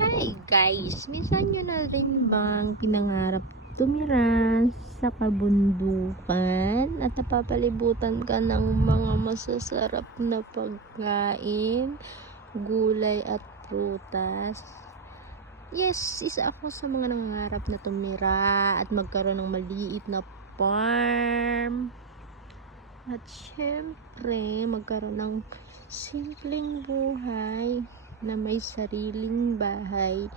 Hi guys! Minsan nyo na rin bang pinangarap tumira sa kabundukan at napapalibutan ka ng mga masasarap na pagkain, gulay at prutas? Yes, isa ako sa mga nangangarap na tumira at magkaroon ng maliit na farm. At syempre, magkaroon ng simpleng buhay na may sariling bahay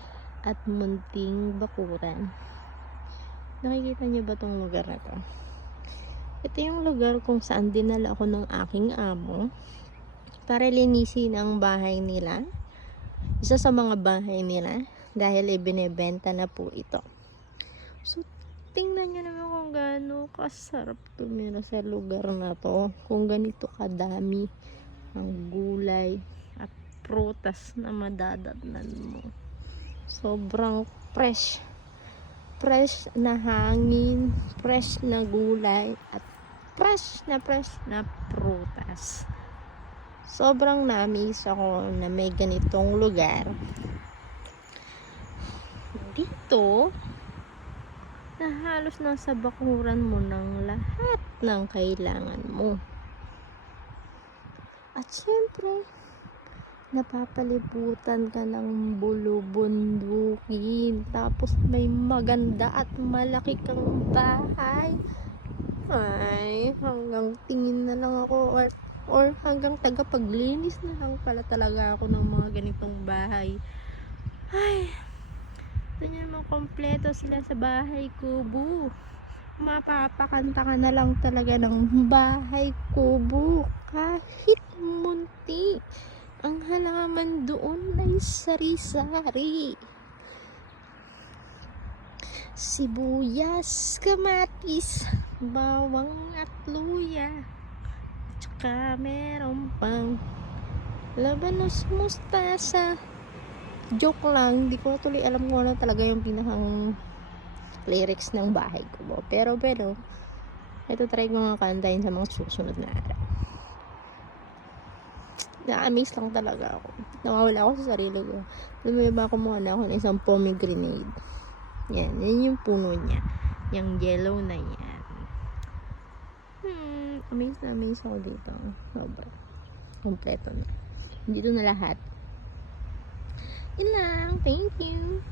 at munting bakuran. Nakikita niyo ba tong lugar na to? Ito yung lugar kung saan dinala ako ng aking amo para linisin ang bahay nila. Isa sa mga bahay nila dahil ibinebenta na po ito. So, tingnan niyo naman kung gaano kasarap tumira sa lugar na to. Kung ganito kadami ang gulay at prutas na madadatnan mo. Sobrang fresh. Fresh na hangin, fresh na gulay, at fresh na prutas. Sobrang na-miss ako na may ganitong lugar. Dito, na halos nasa bakuran mo ng lahat ng kailangan mo. At syempre, napapalibutan ka ng bulubundukin. Tapos may maganda at malaki kang bahay. Ay, hanggang tingin na lang ako or hanggang tagapaglinis na lang pala talaga ako ng mga ganitong bahay. Ay, ito nyo naman kompleto sila sa bahay kubo. Mapapakanta ka na lang talaga ng bahay kubo. Kahit munti, ang halaman doon ay sari-sari. Sibuyas, kamatis, bawang at luya. Tsaka meron pang labanos, mustasa. Joke lang, di ko tuloy alam kung ano talaga yung pinakang lyrics ng bahay ko. Pero, ito try ko nga kantahin sa mga susunod na araw. Na-amaze lang talaga ako. Nawawala ako sa sarili ko. Lumaba ko muna ako ng isang pomegranate. Yan yung puno niya. Yung yellow na yan. Amaze na amaze ako dito. Sobra. Kompleto na. Dito na lahat. Yun lang. Thank you.